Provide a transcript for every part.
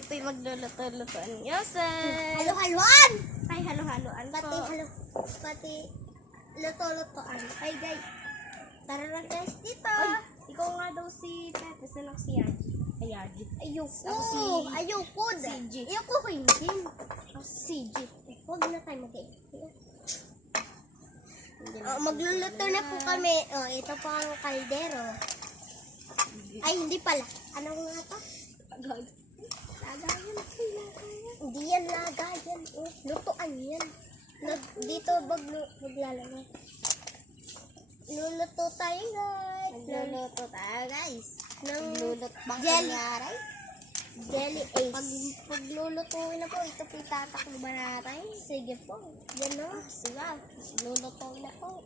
kami po'y magluluto-lutoan. Yosef! Halo-haloan! Ay, halo-haloan po. Pati luto-lutoan. Ay, guys. Tara na guys dito. Ay, ikaw nga daw si Pepe. Saan ako si Yaji? Ay, Yaji. Ayoko. Ako si... Ayoko. CG. Ayoko ko hindi. Ako si CG. Huwag na tayo mag-i. Magluluto na po kami. Oh, ito po ang kaldero. Ay, hindi pala. Ano nga ito? Lagayan. Hindi yan lagayan. Oh, lutoan yan. Dito maglalagay. Luluto tayo guys. Magluluto tayo, guys. Ng Maglulutbang jelly. kanyaray. Jelly ace. Pag lulutuin na po, ito po itataklo ba natin? Sige po. Yan na. Sige, lulutuin na po.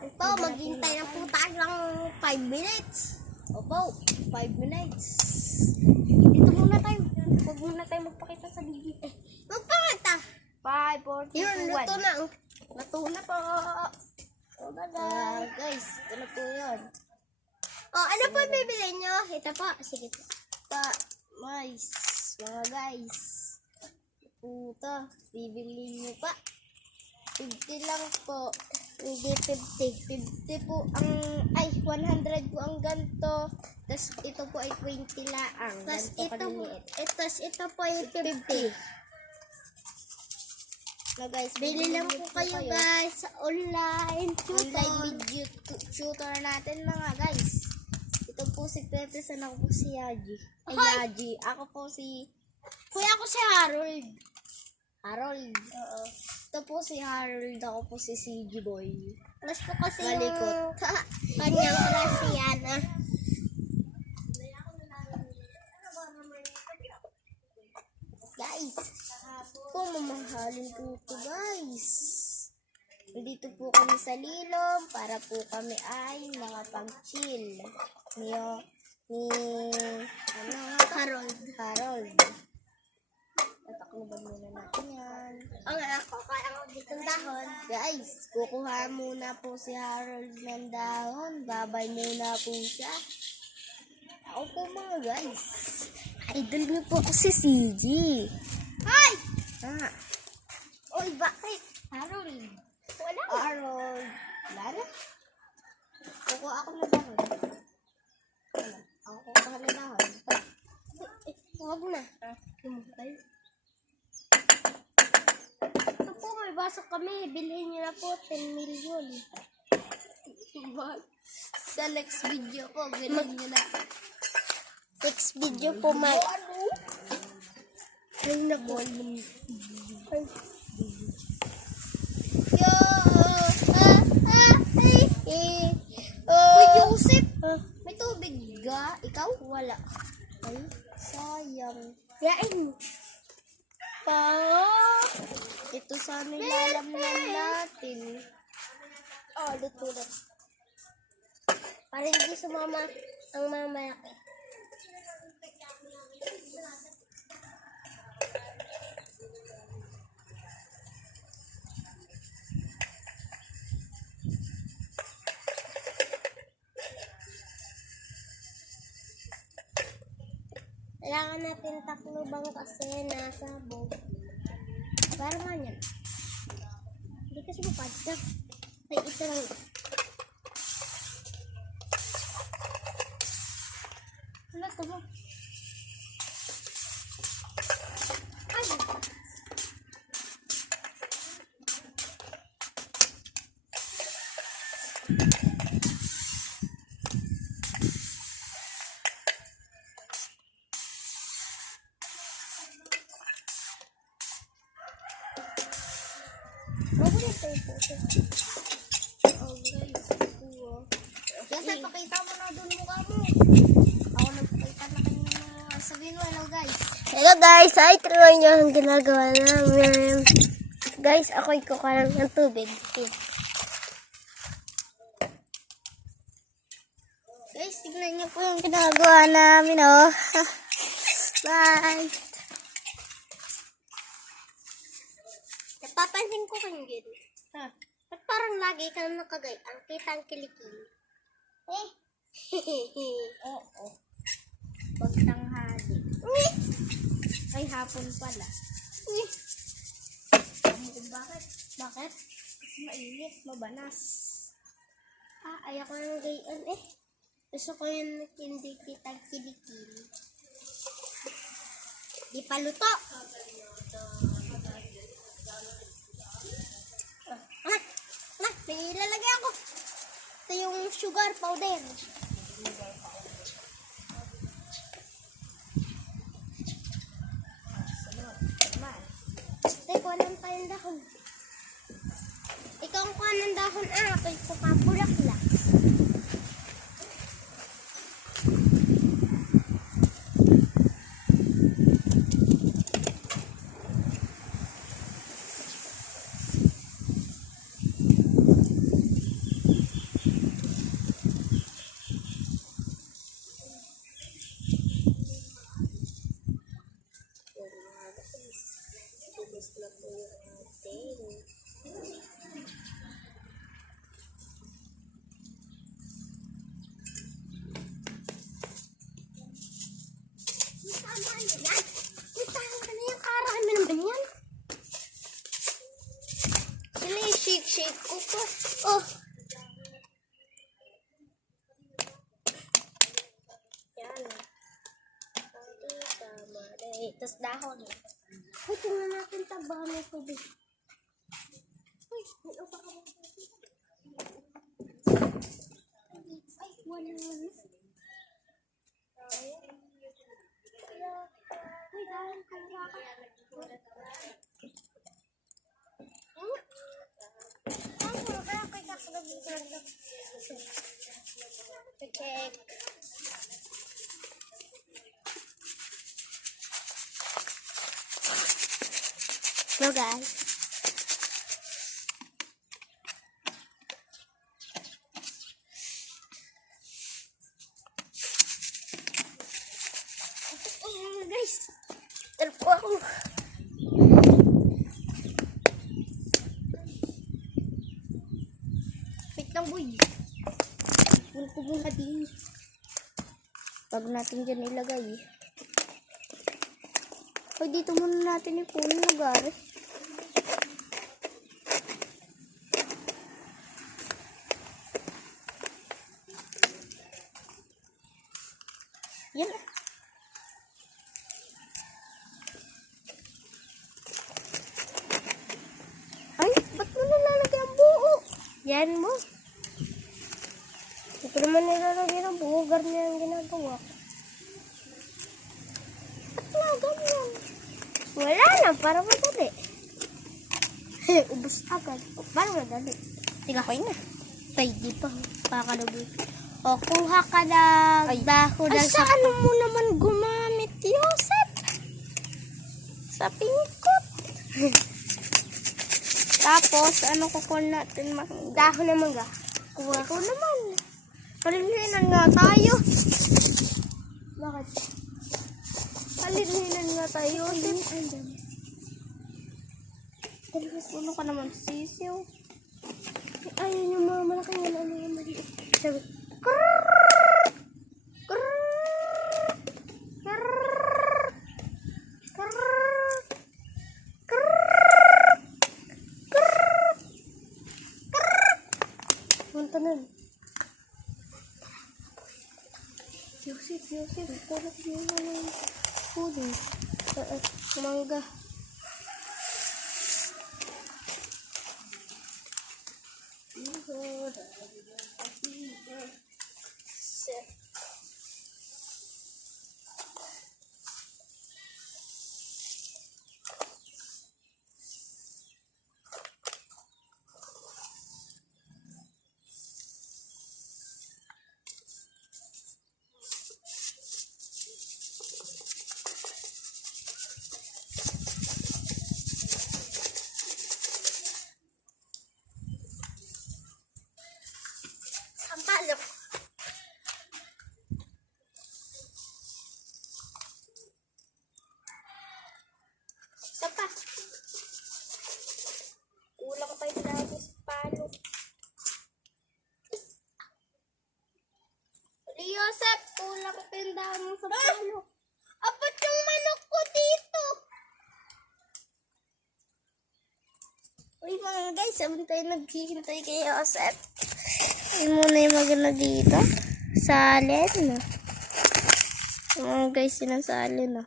Ito, maghintay na po tayo ng 5 minutes. Opo, 5 minutes. Dito muna tayo. Huwag muna tayo magpakita sa bibig. Magpakita. 5, 4, 3, 2, 1. Yun, luto na. Luto na po. O guys, ito na po yun. Oh, ano po bibili nyo? Ito po. Sige po. Mais, mga guys. Puta, bibili nyo pa. 50 lang po. Hindi 50. 50 po ang, ay, 100 po ang ganto. Tapos ito po ay 20 laang. Tapos Ganto ito, kaliliit. ito po yung 50. Na guys, Bili lang po kayo guys sa online tutor. Online video tutor natin mga guys. Ito po si Pepe, sana ako po si Yaji. Ay, Hoy! Yaji. Ako po si Kuya ako si Harold. Harold. Oo. Ito po si Harold. Ako po si CG Boy. Mas po kasi Malikot. yung kanyang klase yan. Guys, po mamahalin po ito guys. Nandito po kami sa Lilom para po kami ay makapag-chill. Ni Harold. Tatakluban muna natin yan. Ang ako, kaya ako dito ng dahon. Guys, kukuha muna po si Harold ng dahon. Babay muna po siya. Ako po mga guys. Idol niyo po ako si CG. Ay! Ah, Uy, bakit? Harold. Wala. Harold. Lala? Kukuha ako ng dahon. Ano? Ako kukuha ng dahon. Huwag na. Tumatay. Ito po, may baso kami. Bilhin niyo na po 10 million. Sa next video ko, bilhin nyo na. Next video po, may... Ay, naku. Ay. Yo! Uy, Joseph! May tubig ga? Ikaw? Wala. Ay, sayang. Yain. Ito sana ilalamnan natin. Oh, luto na. Para hindi sumama ang mamalaki. Kailangan natin taklubang kasi nasa bog. Para nga yan. Hindi kasi mapadya. Ay, ito lang. Ano ito mo? Ay! Mabulit tayo po. Oh guys, ito. Kasi pakita mo na doon mukha mo. Ako nagpakita na kanina. Sabihin mo, hello guys. Hello guys, ay tuloy nyo ang ginagawa namin. Guys, ako'y kukuha ng tubig. Guys, tignan niyo po yung ginagawa namin, oh. Bye. Napapansin ko kang gin. Ba't parang lagi ka nakagay? Ang kita ang kilikili. Oo. Pagtanghali. Ay, hapon pala. Eh, Alam mo kung bakit? bakit? Kasi mainit, mabanas. Ayaw ko ng gayon eh. Gusto ko yung hindi kitang kilikili. Di pa luto. May ilalagay ako. Ito yung sugar powder. Ito, kuha ng tayong dahon. Ikaw ang kuha ng dahon. Ako yung kapulaklak. Shake ko pa. Oh. Yan. Tama. Tapos dahon. Ay, tingnan natin taba may tubig. Uy, may upa ka ng tubig. Ay, wala. Uy, dahon ka baka. Check. So guys. Ayan guys. Talpo ako. Wait lang boy. Huwag ko muna din. Bago natin dyan ilagay. Ay, dito muna natin ipunin na gari. Yan. Ay, ba't mo nalalagay ang buo? Yan mo. Hindi ko naman nilalagay ng buo. Garniya ang ginagawa ko. Ba't na ganyan? Wala na, para madali. Ubus agad. Para madali. Tiga ko na. Ay, di pa. Pakalabot. O, kuha ka ng dahon ng saan mo naman gumamit, Yosef? sa pingkot. Tapos, ano kukunin natin? Dahon ng mangga. Kuha ko naman. Palinhinan nga tayo. Bakit? Palinhinan nga tayo, Yosef. Ano ka naman, sisiw? Ayun yung mga malaking ano yung maliit. Sabi, punta na. Yosef, tulad yung ano yung huli. Mangga. guys, sabay tayo naghihintay kay Joseph. Ayun muna yung maganda dito. Salin. Guys, yun ang salin.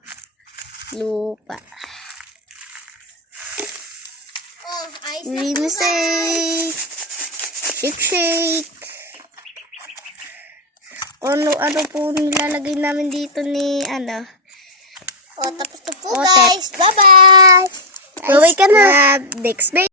Lupa. Oh, ayos na po Limusay. Shake. Ano po nilalagay namin dito ni Oh, tapos na po Oh, guys. Bye-bye. Bye-bye ka na. Next day.